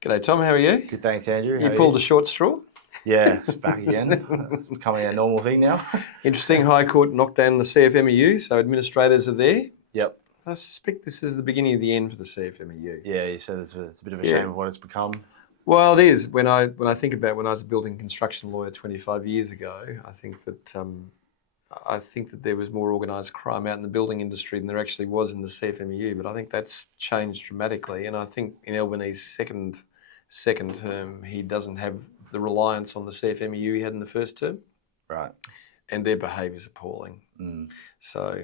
G'day, Tom. How are you? Good, thanks, Andrew. You pulled a short straw. Yeah, it's back again. It's becoming a normal thing now. Interesting. High Court knocked down the CFMEU, so administrators are there. Yep. I suspect this is the beginning of the end for the CFMEU. Yeah, you said it's a bit of a shame of what it's become. Well, it is. When I think about when I was a building construction lawyer 25 years ago, I think that there was more organised crime out in the building industry than there actually was in the CFMEU. But I think that's changed dramatically, and I think in Albanese's second term, he doesn't have the reliance on the CFMEU he had in the first term. Right. And their behaviour is appalling. So,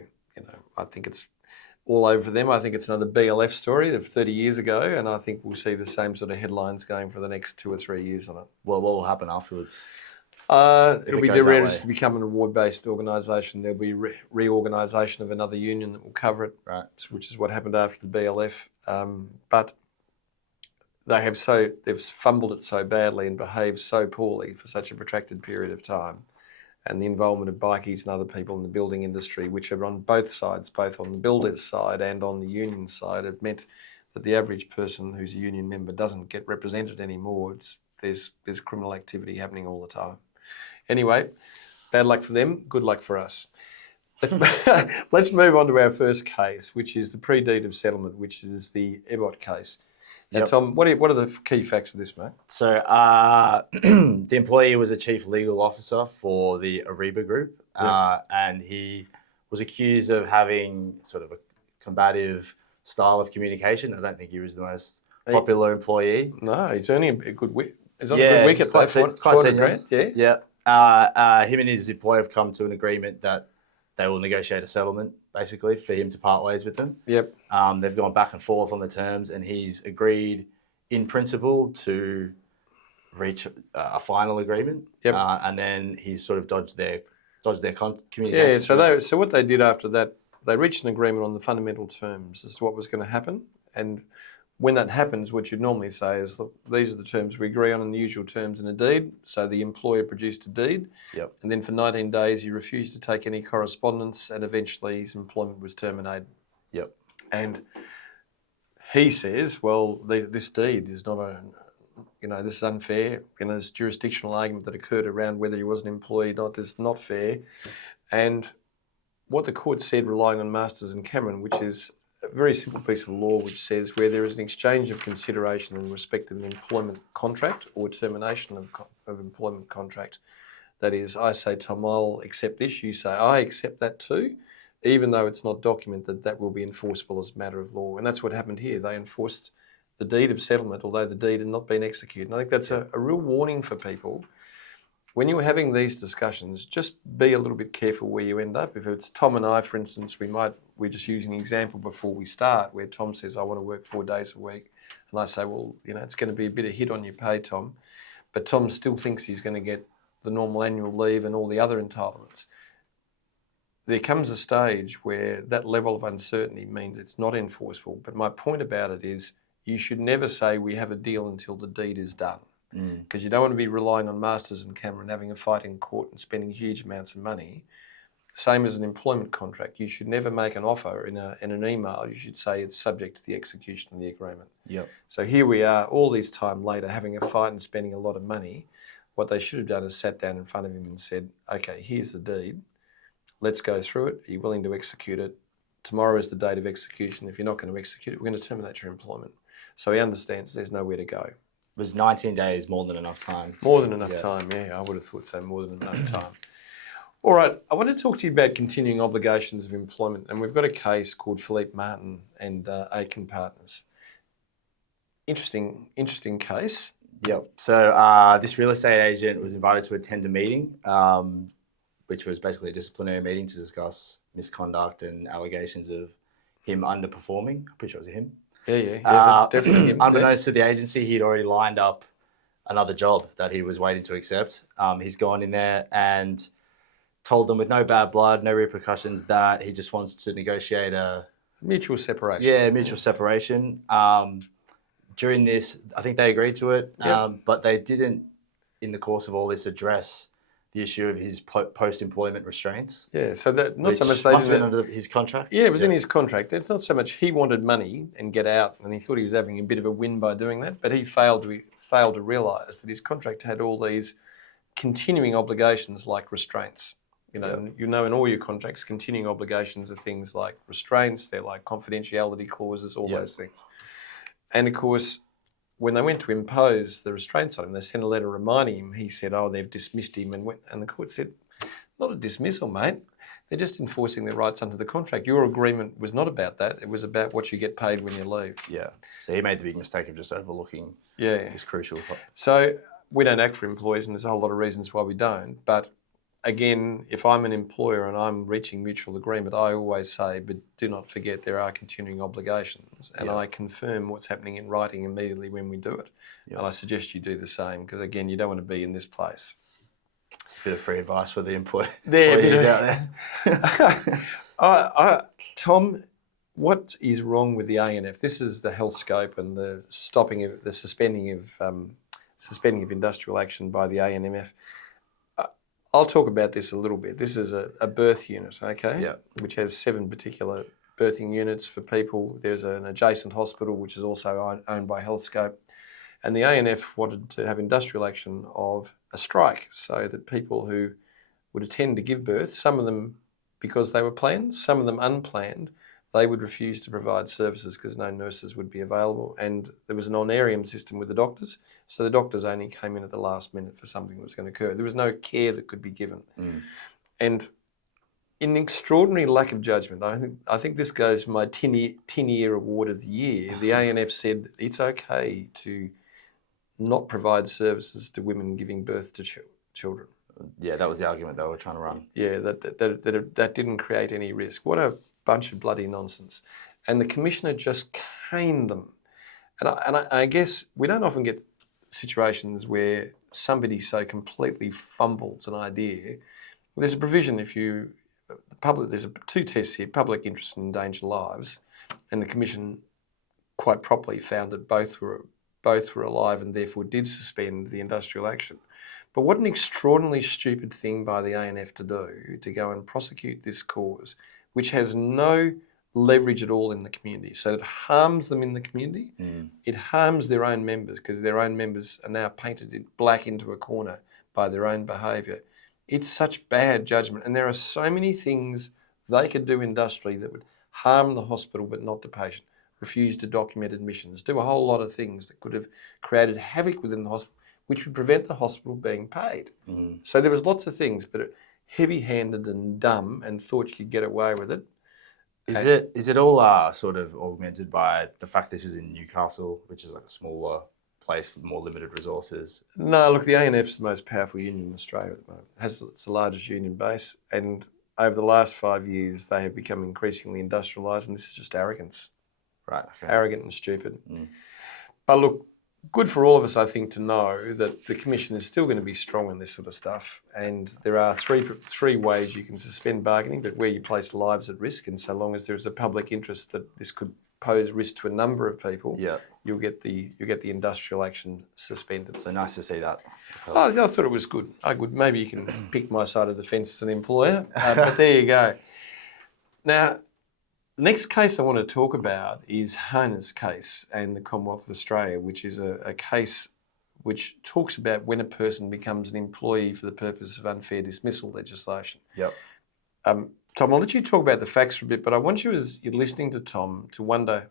I think it's all over for them. I think it's another BLF story of 30 years ago, and I think we'll see the same sort of headlines going for the next 2 or 3 years on it. Well, what will happen afterwards? It'll be deregistered to become an award-based organisation. There'll be reorganisation of another union that will cover it, right? Which is what happened after the BLF. But they've fumbled it so badly and behaved so poorly for such a protracted period of time. And the involvement of bikies and other people in the building industry, which are on both sides, both on the builders' side and on the union side, have meant that the average person who's a union member doesn't get represented anymore. There's criminal activity happening all the time. Anyway, bad luck for them, good luck for us. Let's move on to our first case, which is the pre-deed of settlement, which is the Ebot case. Now, yep. Tom, what are the key facts of this, mate? So the employee was a chief legal officer for the Aribba group, and he was accused of having sort of a combative style of communication. I don't think he was the most popular employee. No, he's earning a good week. He's on a good week at quite $400,000. Yeah. Him and his employer have come to an agreement that they will negotiate a settlement, basically, for him to part ways with them. Yep. They've gone back and forth on the terms, and he's agreed in principle to reach a final agreement. Yep. And then he's sort of dodged their communication. Yeah. So what they did after that, they reached an agreement on the fundamental terms as to what was going to happen. And when that happens, what you'd normally say is, look, these are the terms we agree on in the usual terms in a deed. So the employer produced a deed. Yep. And then for 19 days, he refused to take any correspondence, and eventually his employment was terminated. Yep. And he says, well, this deed is not this is unfair. There's a jurisdictional argument that occurred around whether he was an employee or not. This is not fair. And what the court said, relying on Masters and Cameron, which is a very simple piece of law, which says where there is an exchange of consideration in respect of an employment contract or termination of employment contract, that is, I say, Tom, I'll accept this, you say, I accept that too, even though it's not documented, that will be enforceable as a matter of law. And that's what happened here. They enforced the deed of settlement, although the deed had not been executed. And I think that's a real warning for people. When you're having these discussions, just be a little bit careful where you end up. If it's Tom and I, for instance, we're just using an example before we start where Tom says, I want to work 4 days a week. And I say, well, it's going to be a bit of hit on your pay, Tom. But Tom still thinks he's going to get the normal annual leave and all the other entitlements. There comes a stage where that level of uncertainty means it's not enforceable. But my point about it is you should never say we have a deal until the deed is done. Because you don't want to be relying on Masters and Cameron having a fight in court and spending huge amounts of money. Same as an employment contract. You should never make an offer in an email. You should say it's subject to the execution of the agreement. Yep. So here we are, all this time later, having a fight and spending a lot of money. What they should have done is sat down in front of him and said, okay, here's the deed. Let's go through it. Are you willing to execute it? Tomorrow is the date of execution. If you're not going to execute it, we're going to terminate your employment. So he understands there's nowhere to go. Was 19 days more than enough time? More than enough time, yeah. I would have thought so, more than enough time. All right, I want to talk to you about continuing obligations of employment. And we've got a case called Philippe Martin and Aken Partners. Interesting case. Yep. So this real estate agent was invited to attend a meeting, which was basically a disciplinary meeting to discuss misconduct and allegations of him underperforming. I'm pretty sure it was him. Yeah, that's definitely him. Unbeknownst to the agency, he'd already lined up another job that he was waiting to accept. He's gone in there and told them with no bad blood, no repercussions, that he just wants to negotiate a mutual separation. Yeah, mutual separation. During this, I think they agreed to it, but they didn't, in the course of all this, address the issue of his post-employment restraints. Yeah, so that not Which so much they must have didn't. been under his contract. Yeah, it was in his contract. It's not so much he wanted money and get out, and he thought he was having a bit of a win by doing that, but he failed to realise that his contract had all these continuing obligations like restraints. You know, in all your contracts, continuing obligations are things like restraints. They're like confidentiality clauses, all those things. And of course, when they went to impose the restraints on him, they sent a letter reminding him. He said, "Oh, they've dismissed him," and the court said, "Not a dismissal, mate. They're just enforcing their rights under the contract. Your agreement was not about that. It was about what you get paid when you leave." Yeah. So he made the big mistake of just overlooking this crucial. So we don't act for employees, and there's a whole lot of reasons why we don't. But again, if I'm an employer and I'm reaching mutual agreement, I always say, but do not forget there are continuing obligations. And I confirm what's happening in writing immediately when we do it. And I suggest you do the same because, again, you don't want to be in this place. It's a bit of free advice for the employees out there. Tom, what is wrong with the ANF? This is the Healthscope and the suspending of industrial action by the ANMF. I'll talk about this a little bit. This is a birth unit, okay? Yeah. Which has 7 particular birthing units for people. There's an adjacent hospital which is also owned by Healthscope. And the ANF wanted to have industrial action of a strike so that people who would attend to give birth, some of them because they were planned, some of them unplanned, they would refuse to provide services because no nurses would be available. And there was an honorarium system with the doctors. So the doctors only came in at the last minute for something that was going to occur. There was no care that could be given. And in extraordinary lack of judgment, I think this goes for my 10-year award of the year. The ANF said it's okay to not provide services to women giving birth to children. Yeah, that was the argument they were trying to run. Yeah, that didn't create any risk. What a bunch of bloody nonsense. And the Commissioner just caned them. And I guess we don't often get situations where somebody so completely fumbles an idea. There's a provision there's 2 tests here, public interest and endangered lives, and the Commission quite properly found that both were alive and therefore did suspend the industrial action. But what an extraordinarily stupid thing by the ANF to do, to go and prosecute this cause, which has no leverage at all in the community. So it harms them in the community. It harms their own members because their own members are now painted in black into a corner by their own behaviour. It's such bad judgment. And there are so many things they could do industrially that would harm the hospital but not the patient. Refuse to document admissions, do a whole lot of things that could have created havoc within the hospital, which would prevent the hospital being paid. So there was lots of things, but heavy-handed and dumb and thought you could get away with it. Is it all sort of augmented by the fact this is in Newcastle, which is like a smaller place, more limited resources? No, look, the ANF is the most powerful union in Australia at the moment. It's the largest union base, and over the last 5 years, they have become increasingly industrialised, and this is just arrogance. Right. Okay. Arrogant and stupid. But look, good for all of us, I think, to know that the Commission is still going to be strong in this sort of stuff. And there are three ways you can suspend bargaining, but where you place lives at risk, and so long as there is a public interest that this could pose risk to a number of people, you'll get the industrial action suspended. So nice to see that. I thought it was good. Maybe you can pick my side of the fence as an employer, but there you go. Now, the next case I want to talk about is HANA's case and the Commonwealth of Australia, which is a case which talks about when a person becomes an employee for the purpose of unfair dismissal legislation. Tom, I'll let you talk about the facts for a bit, but I want you, as you're listening to Tom, to wonder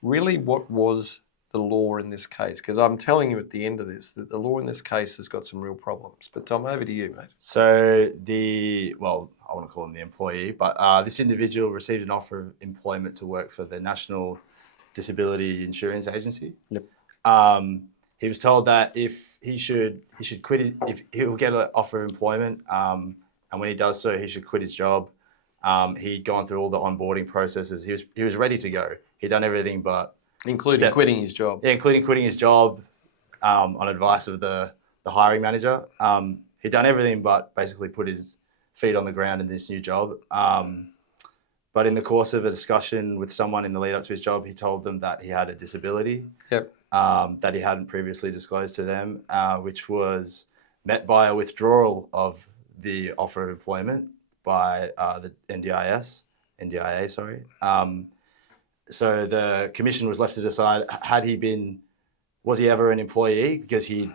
really what was the law in this case, because I'm telling you at the end of this that the law in this case has got some real problems. But Tom, over to you, mate. So I want to call him the employee, but this individual received an offer of employment to work for the National Disability Insurance Agency. He was told that if he should quit, if he'll get an offer of employment, and when he does so, he should quit his job. He'd gone through all the onboarding processes. He was ready to go. He'd done everything but including quitting his job. Yeah, including quitting his job on advice of the hiring manager. He'd done everything but basically put his feet on the ground in this new job. But in the course of a discussion with someone in the lead up to his job, he told them that he had a disability that he hadn't previously disclosed to them, which was met by a withdrawal of the offer of employment by the NDIA, sorry. So the commission was left to decide, was he ever an employee? Because he'd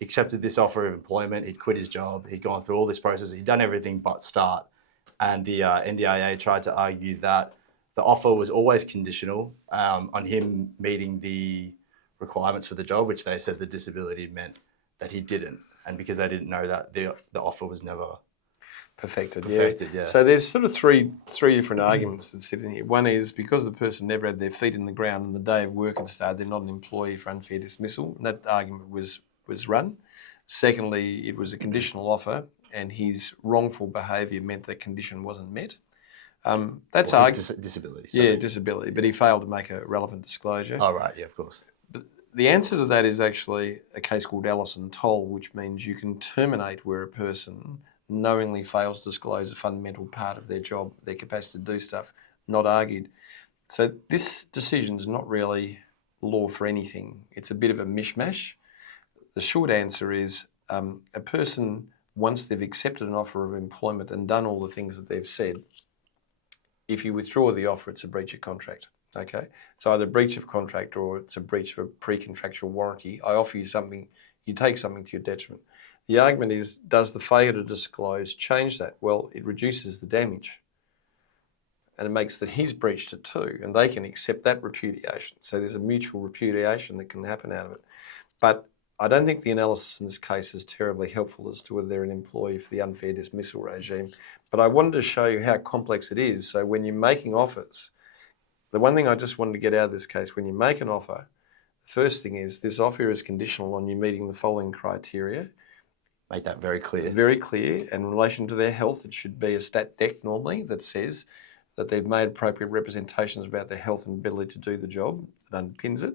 accepted this offer of employment, he'd quit his job, he'd gone through all this process, he'd done everything but start. And the NDIA tried to argue that the offer was always conditional on him meeting the requirements for the job, which they said the disability meant that he didn't. And because they didn't know that, the offer was never perfected. Yeah. So there's sort of three different arguments that sit in here. One is because the person never had their feet in the ground on the day of work had started, they're not an employee for unfair dismissal. And that argument was run. Secondly, it was a conditional offer and his wrongful behaviour meant that condition wasn't met. That's disability. Yeah, disability. But he failed to make a relevant disclosure. Oh, right. Yeah, of course. But the answer to that is actually a case called Allison Toll, which means you can terminate where a person knowingly fails to disclose a fundamental part of their job, their capacity to do stuff, not argued. So this decision is not really law for anything. It's a bit of a mishmash. The short answer is a person, once they've accepted an offer of employment and done all the things that they've said, if you withdraw the offer, it's a breach of contract. Okay, it's either a breach of contract or it's a breach of a pre-contractual warranty. I offer you something, you take something to your detriment. The argument is, does the failure to disclose change that? Well, it reduces the damage and it makes that he's breached it too, and they can accept that repudiation. So there's a mutual repudiation that can happen out of it. But I don't think the analysis in this case is terribly helpful as to whether they're an employee for the unfair dismissal regime. But I wanted to show you how complex it is. So when you're making offers, the one thing I just wanted to get out of this case, when you make an offer, the first thing is this offer is conditional on you meeting the following criteria. Make that very clear. Very clear. And in relation to their health, it should be a stat dec normally that says that they've made appropriate representations about their health and ability to do the job that underpins it.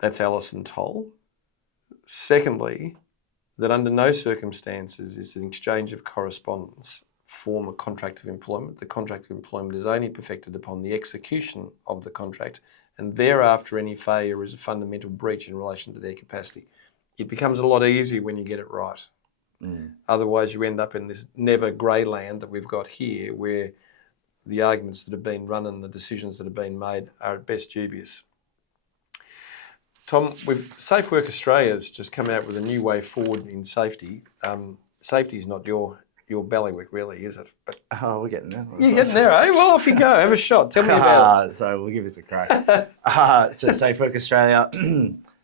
That's Allison Toll. Secondly, that under no circumstances is an exchange of correspondence form a contract of employment. The contract of employment is only perfected upon the execution of the contract, and thereafter any failure is a fundamental breach in relation to their capacity. It becomes a lot easier when you get it right. Otherwise you end up in this never grey land that we've got here where the arguments that have been run and the decisions that have been made are at best dubious. Tom, Safe Work Australia has just come out with a new way forward in safety. Safety is not your bailiwick, really, is it? But we're getting there. You're getting there, eh? Well, off you go. Have a shot. Tell me about it. So we'll give this a crack. So Safe Work Australia,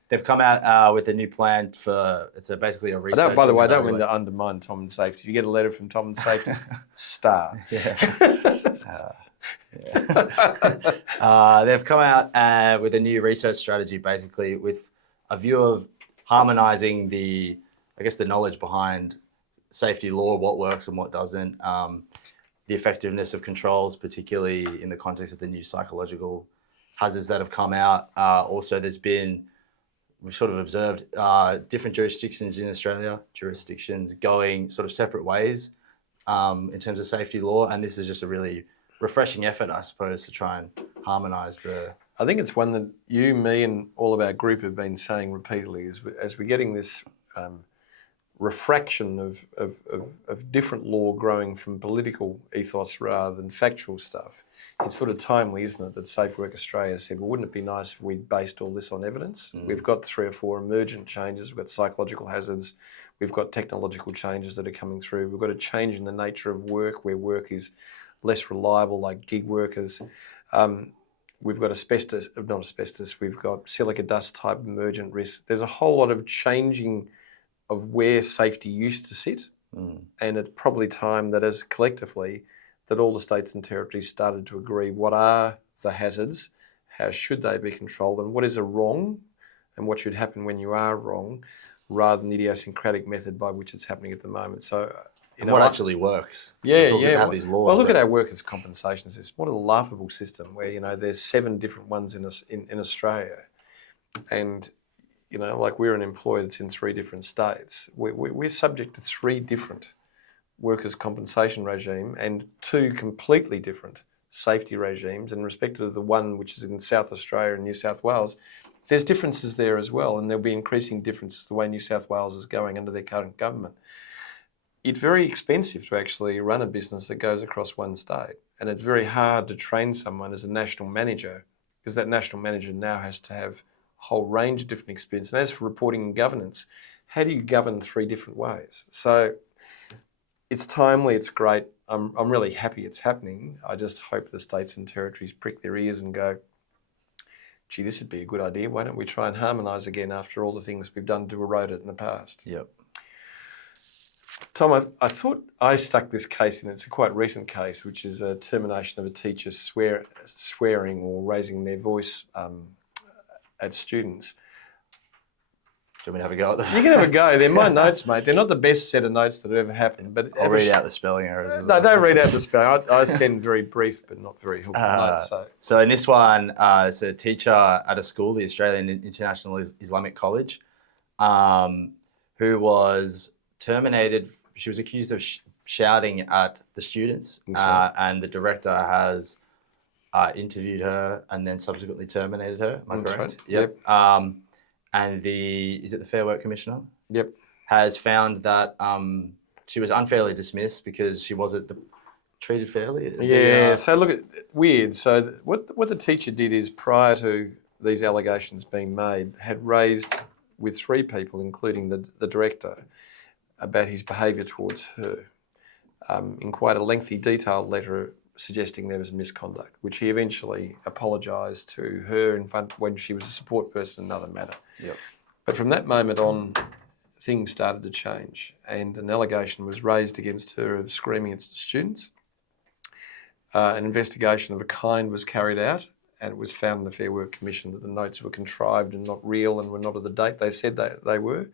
they've come out with a new plan for, it's basically a research. By the way, I don't mean to undermine Tom and Safety. If you get a letter from Tom and Safety, star. Yeah. They've come out with a new research strategy, basically with a view of harmonising the knowledge behind safety law, what works and what doesn't, the effectiveness of controls, particularly in the context of the new psychological hazards that have come out. Also, we've sort of observed different jurisdictions in Australia, going sort of separate ways in terms of safety law, and this is just a really refreshing effort, I suppose, to try and harmonise the... I think it's one that you, me and all of our group have been saying repeatedly as we're getting this refraction of different law growing from political ethos rather than factual stuff. It's sort of timely, isn't it, that Safe Work Australia said, well, wouldn't it be nice if we based all this on evidence? We've got 3 or 4 emergent changes. We've got psychological hazards. We've got technological changes that are coming through. We've got a change in the nature of work where work is less reliable, like gig workers. We've got we've got silica dust type emergent risks. There's a whole lot of changing of where safety used to sit. And it's probably time that as collectively, that all the states and territories started to agree what are the hazards, how should they be controlled, and what is a wrong, and what should happen when you are wrong, rather than the idiosyncratic method by which it's happening at the moment. So, what actually works? Yeah. To have these laws. Well, look at our workers' compensation system. What a laughable system where there's 7 different ones in Australia, and like we're an employer that's in 3 different states. We're subject to 3 different workers' compensation regime and 2 completely different safety regimes. And in respect of the one which is in South Australia and New South Wales, there's differences there as well, and there'll be increasing differences the way New South Wales is going under their current government. it's very expensive to actually run a business that goes across one state. And it's very hard to train someone as a national manager because that national manager now has to have a whole range of different experience. And as for reporting and governance, how do you govern 3 different ways? So it's timely, it's great. I'm really happy it's happening. I just hope the states and territories prick their ears and go, gee, this would be a good idea. Why don't we try and harmonise again after all the things we've done to erode it in the past? Yep. Tom, I thought I stuck this case in. It's a quite recent case, which is a termination of a teacher swearing or raising their voice at students. Do you want me to have a go at this? You can have a go. They're my notes, mate. They're not the best set of notes that have ever happened. But I'll read out the spelling errors. No, don't read out the spelling. I send very brief but not very helpful notes. So in this one, it's a teacher at a school, the Australian International Islamic College, who was terminated. She was accused of shouting at the students, and the director has interviewed her and then subsequently terminated her. Am I correct? Right. Yep. And is it the Fair Work Commissioner? Yep. Has found that she was unfairly dismissed because she wasn't treated fairly. Yeah. So look at weird. So what the teacher did is, prior to these allegations being made, had raised with 3 people, including the director, about his behaviour towards her, in quite a lengthy, detailed letter suggesting there was misconduct, which he eventually apologised to her in front when she was a support person in another matter. Yep. But from that moment on, things started to change, and an allegation was raised against her of screaming at students. An investigation of a kind was carried out, and it was found in the Fair Work Commission that the notes were contrived and not real and were not of the date they said they were.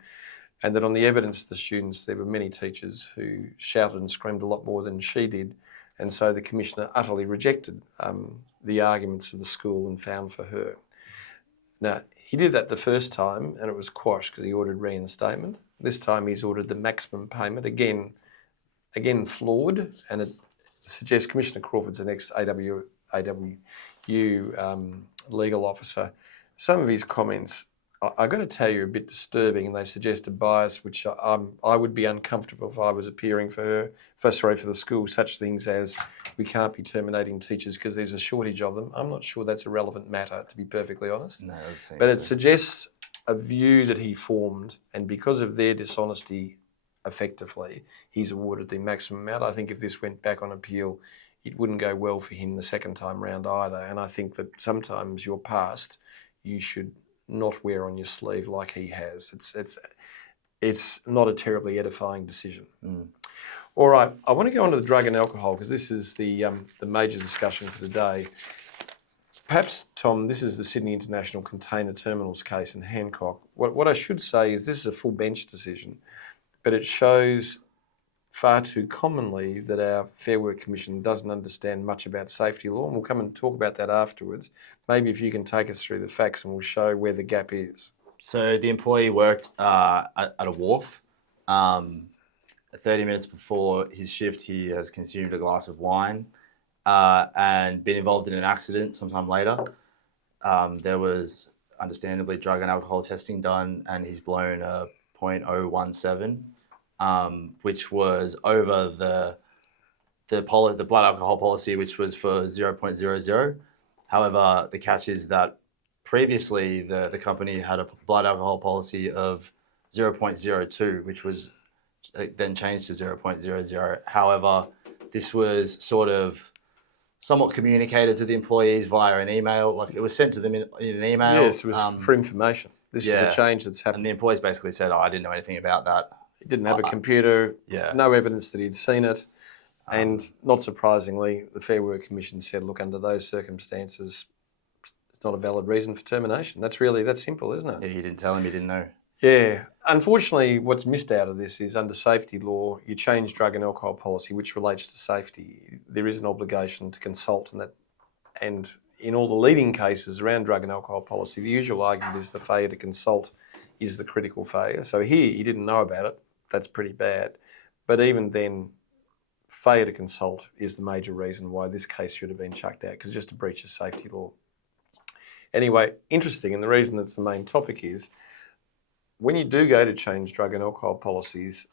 And that on the evidence of the students, there were many teachers who shouted and screamed a lot more than she did. And so the Commissioner utterly rejected the arguments of the school and found for her. Now, he did that the first time and it was quashed because he ordered reinstatement. This time he's ordered the maximum payment, again flawed, and it suggests Commissioner Crawford's the next AWU legal officer. Some of his comments, I've got to tell you, are a bit disturbing, and they suggest a bias which I would be uncomfortable if I was appearing for the school. Such things as, we can't be terminating teachers because there's a shortage of them. I'm not sure that's a relevant matter, to be perfectly honest. No, but it suggests a view that he formed, and because of their dishonesty, effectively, he's awarded the maximum amount. I think if this went back on appeal, it wouldn't go well for him the second time round either. And I think that sometimes your past, you should not wear on your sleeve like he has. It's not a terribly edifying decision. All right, I want to go on to the drug and alcohol because this is the major discussion for the day. Perhaps, Tom, this is the Sydney International Container Terminals case in Hancock. What I should say is this is a full bench decision, but it shows far too commonly that our Fair Work Commission doesn't understand much about safety law, and we'll come and talk about that afterwards. Maybe if you can take us through the facts and we'll show where the gap is. So the employee worked at a wharf. 30 minutes before his shift, he has consumed a glass of wine and been involved in an accident sometime later. There was understandably drug and alcohol testing done, and he's blown a .017. Which was over the blood alcohol policy, which was for 0.00. However, the catch is that previously the company had a blood alcohol policy of 0.02, which was then changed to 0.00. However, this was sort of somewhat communicated to the employees via an email. Like, it was sent to them in an email. Yes, it was for information. This is the change that's happened. And the employees basically said, I didn't know anything about that. He didn't have a computer, no evidence that he'd seen it. And not surprisingly, the Fair Work Commission said, look, under those circumstances, it's not a valid reason for termination. That's simple, isn't it? Yeah, he didn't tell him, he didn't know. Yeah. Unfortunately, what's missed out of this is under safety law, you change drug and alcohol policy, which relates to safety. There is an obligation to consult, and in all the leading cases around drug and alcohol policy, the usual argument is the failure to consult is the critical failure. So here, he didn't know about it. That's pretty bad. But even then, failure to consult is the major reason why this case should have been chucked out, because it's just a breach of safety law. Anyway, interesting, and the reason that's the main topic is when you do go to change drug and alcohol policies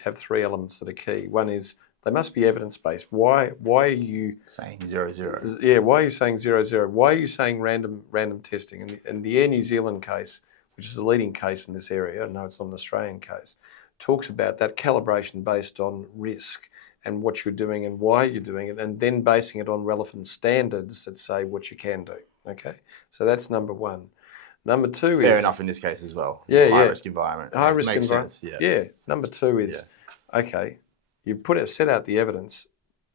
have three elements that are key. One is they must be evidence-based. Why are you saying 0-0? Yeah, why are you saying 0-0? Why are you saying random testing? And the Air New Zealand case, which is the leading case in this area, I know it's not an Australian case, talks about that calibration based on risk and what you're doing and why you're doing it, and then basing it on relevant standards that say what you can do. Okay, so that's number one. Number two Fair is... enough in this case as well. Yeah, High yeah. risk environment. High risk makes environment. sense. Yeah. Number two is, okay, you set out the evidence.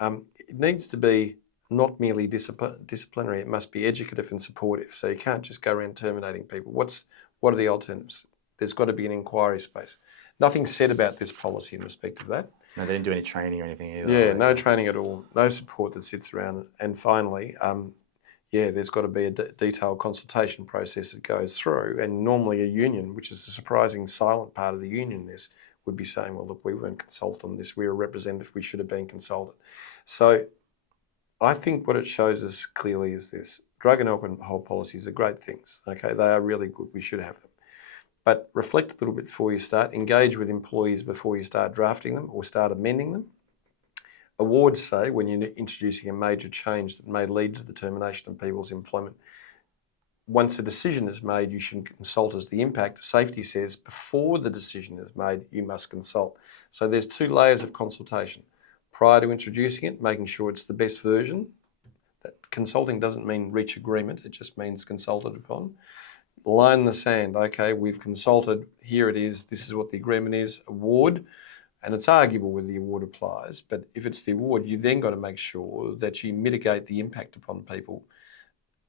It needs to be not merely disciplinary. It must be educative and supportive. So you can't just go around terminating people. What are the alternatives? There's got to be an inquiry space. Nothing said about this policy in respect of that. No, they didn't do any training or anything either. Yeah, no training at all. No support that sits around. And finally, there's got to be a detailed consultation process that goes through. And normally a union, which is the surprising silent part of the union, would be saying, well, look, we weren't consulted on this. We're a representative. We should have been consulted. So I think what it shows us clearly is this. Drug and alcohol policies are great things. Okay, they are really good. We should have them. But reflect a little bit before you start. Engage with employees before you start drafting them or start amending them. Awards say when you're introducing a major change that may lead to the termination of people's employment, once a decision is made, you should consult as the impact. Safety says before the decision is made, you must consult. So there's two layers of consultation. Prior to introducing it, making sure it's the best version. That consulting doesn't mean reach agreement, it just means consulted upon. Line in the sand, okay, we've consulted, here it is, this is what the agreement is, award, and it's arguable whether the award applies, but if it's the award, you've then got to make sure that you mitigate the impact upon people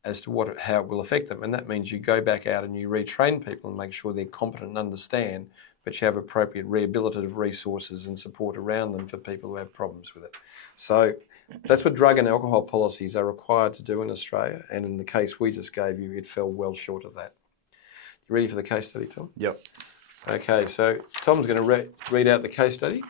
as to how it will affect them, and that means you go back out and you retrain people and make sure they're competent and understand, but you have appropriate rehabilitative resources and support around them for people who have problems with it. So that's what drug and alcohol policies are required to do in Australia, and in the case we just gave you, it fell well short of that. You ready for the case study, Tom? Yep. Okay, so Tom's going to read out the case study.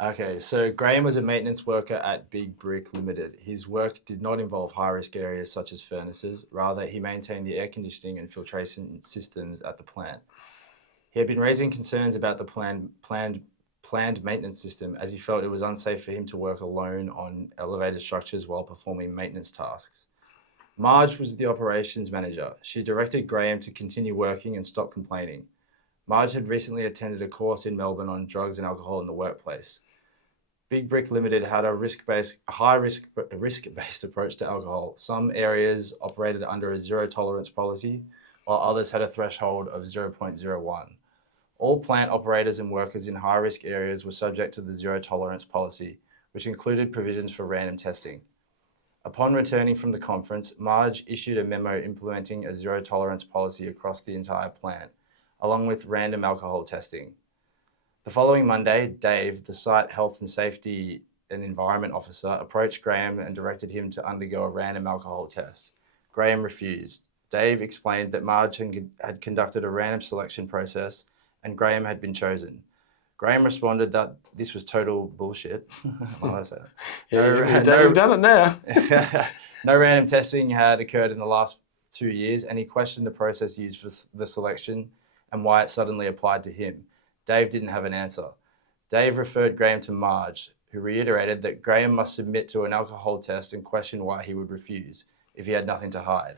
Okay, so Graham was a maintenance worker at Big Brick Limited. His work did not involve high-risk areas such as furnaces. Rather, he maintained the air conditioning and filtration systems at the plant. He had been raising concerns about the planned maintenance system as he felt it was unsafe for him to work alone on elevated structures while performing maintenance tasks. Marge was the operations manager. She directed Graham to continue working and stop complaining. Marge had recently attended a course in Melbourne on drugs and alcohol in the workplace. Big Brick Limited had a risk-based approach to alcohol. Some areas operated under a zero tolerance policy, while others had a threshold of 0.01. All plant operators and workers in high-risk areas were subject to the zero tolerance policy, which included provisions for random testing. Upon returning from the conference, Marge issued a memo implementing a zero tolerance policy across the entire plant, along with random alcohol testing. The following Monday, Dave, the site health and safety and environment officer, approached Graham and directed him to undergo a random alcohol test. Graham refused. Dave explained that Marge had conducted a random selection process and Graham had been chosen. Graham responded that this was total bullshit. You've done it now. No random testing had occurred in the last 2 years, and he questioned the process used for the selection and why it suddenly applied to him. Dave didn't have an answer. Dave referred Graham to Marge, who reiterated that Graham must submit to an alcohol test and questioned why he would refuse if he had nothing to hide.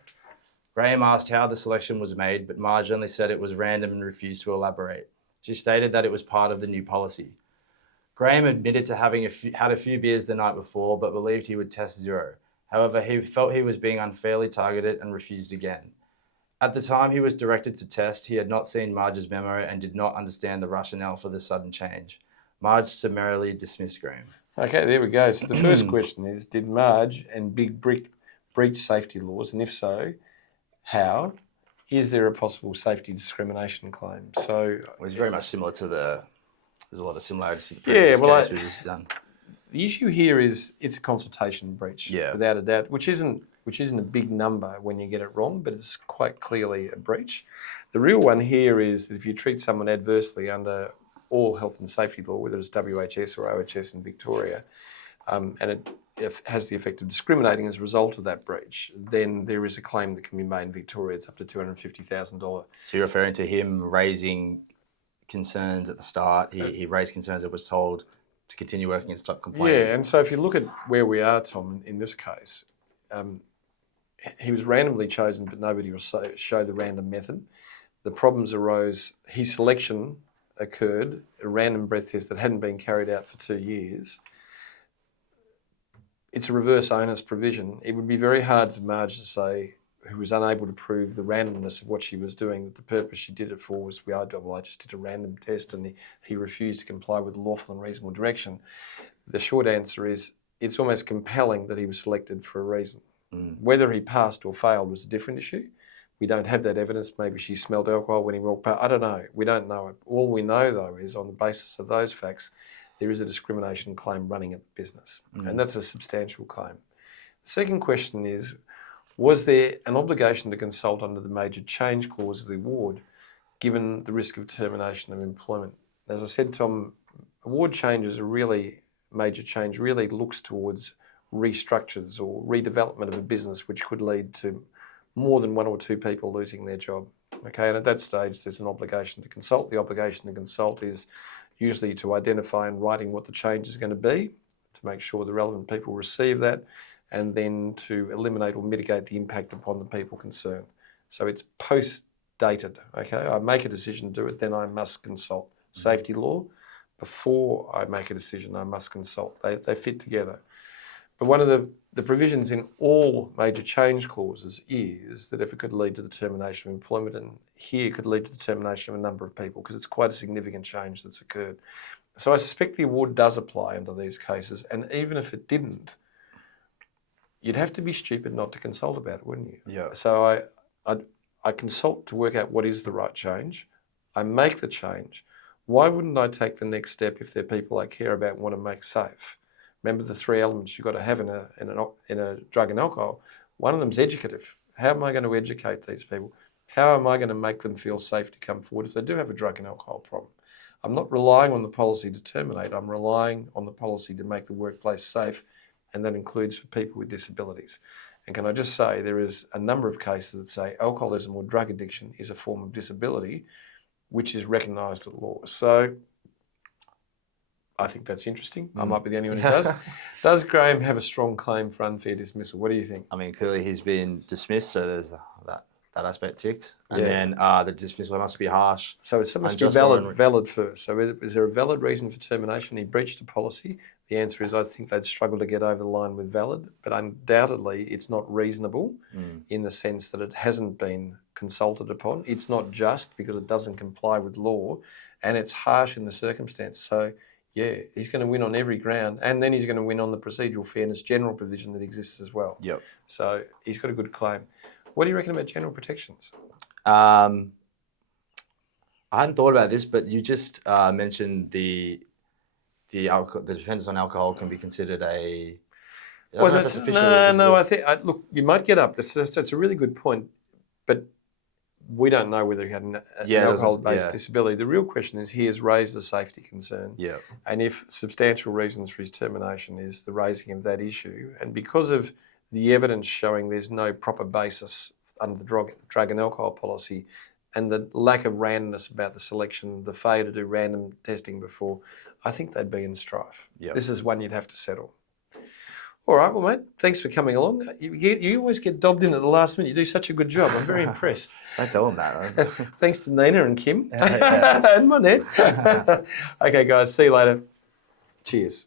Graham asked how the selection was made, but Marge only said it was random and refused to elaborate. She stated that it was part of the new policy. Graham admitted to having had a few beers the night before, but believed he would test zero. However, he felt he was being unfairly targeted and refused again. At the time he was directed to test, he had not seen Marge's memo and did not understand the rationale for the sudden change. Marge summarily dismissed Graham. Okay, there we go. So the first question is, did Marge and Big Brick breach safety laws? And if so, how? Is there a possible safety discrimination claim? So it's very much similar to there's a lot of similarities to the previous case we just done. The issue here is it's a consultation breach, without a doubt, which isn't a big number when you get it wrong, but it's quite clearly a breach. The real one here is that if you treat someone adversely under all health and safety law, whether it's WHS or OHS in Victoria, and has the effect of discriminating as a result of that breach, then there is a claim that can be made in Victoria. It's up to $250,000. So you're referring to him raising concerns at the start. He raised concerns and was told to continue working and stop complaining. Yeah, and so if you look at where we are, Tom, in this case, he was randomly chosen, but nobody will show the random method. The problems arose, his selection occurred, a random breath test that hadn't been carried out for 2 years. It's a reverse onus provision. It would be very hard for Marge to say, who was unable to prove the randomness of what she was doing, that the purpose she did it for was, I just did a random test and he refused to comply with lawful and reasonable direction. The short answer is, it's almost compelling that he was selected for a reason. Whether he passed or failed was a different issue. We don't have that evidence. Maybe she smelled alcohol when he walked past. I don't know. We don't know it. All we know, though, is on the basis of those facts, there is a discrimination claim running at the business. And that's a substantial claim. The second question is, was there an obligation to consult under the major change clause of the award, given the risk of termination of employment? As I said, Tom, award changes major change really looks towards restructures or redevelopment of a business, which could lead to more than 1 or 2 people losing their job. Okay, and at that stage, there's an obligation to consult. The obligation to consult is usually to identify in writing what the change is going to be, to make sure the relevant people receive that, and then to eliminate or mitigate the impact upon the people concerned. So it's post-dated. Okay, I make a decision to do it, then I must consult. Safety law, before I make a decision, I must consult. They fit together. But one of the provisions in all major change clauses is that if it could lead to the termination of employment, and here it could lead to the termination of a number of people, because it's quite a significant change that's occurred. So I suspect the award does apply under these cases, and even if it didn't, you'd have to be stupid not to consult about it, wouldn't you? Yeah. So I consult to work out what is the right change. I make the change. Why wouldn't I take the next step if they're people I care about and want to make safe? Remember the 3 elements you've got to have in a drug and alcohol. One of them's educative. How am I going to educate these people? How am I going to make them feel safe to come forward if they do have a drug and alcohol problem? I'm not relying on the policy to terminate. I'm relying on the policy to make the workplace safe, and that includes for people with disabilities. And can I just say, there is a number of cases that say alcoholism or drug addiction is a form of disability, which is recognised at law. So I think that's interesting. I might be the only one who does. Does Graham have a strong claim for unfair dismissal? What do you think? I mean, clearly he's been dismissed, so there's that aspect ticked. And then the dismissal must be harsh. So it must be valid first. So is there a valid reason for termination? He breached a policy. The answer is I think they'd struggle to get over the line with valid, but undoubtedly it's not reasonable in the sense that it hasn't been consulted upon. It's not just because it doesn't comply with law, and it's harsh in the circumstance. So yeah, he's going to win on every ground, and then he's going to win on the procedural fairness general provision that exists as well. Yep. So he's got a good claim. What do you reckon about general protections? I hadn't thought about this, but you just mentioned the dependence on alcohol can be considered a. Look, you might get up. That's a really good point, but we don't know whether he had an alcohol-based disability. The real question is, he has raised a safety concern. Yeah. And if substantial reasons for his termination is the raising of that issue, and because of the evidence showing there's no proper basis under the drug and alcohol policy, and the lack of randomness about the selection, the failure to do random testing before, I think they'd be in strife. Yep. This is one you'd have to settle. All right, well, mate, thanks for coming along. You always get dobbed in at the last minute. You do such a good job. I'm very impressed. Don't tell them that. Thanks to Nina and Kim and Monette. Okay, guys, see you later. Cheers.